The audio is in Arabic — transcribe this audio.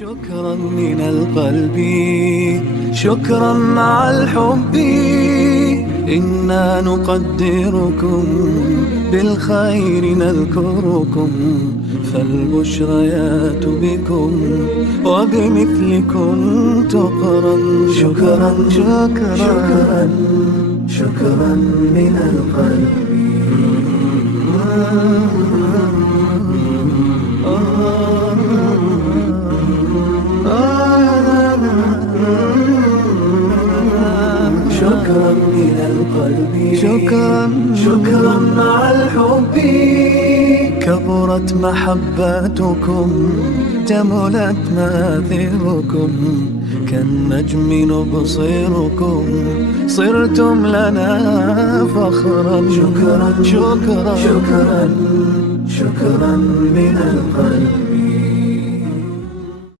شكرا من القلب، شكرا مع الحب، إنا نقدركم بالخير نذكركم، فالبشريات بكم وبمثلكم تقرن. شكرا شكرا شكرا شكرا من القلب. شكرا من القلب، شكرا مع الحب، كبرت محبتكم، جملت مآثركم، كالنجم نبصركم، صرتم لنا فخرا. شكرا شكرا شكرا شكرا من القلب.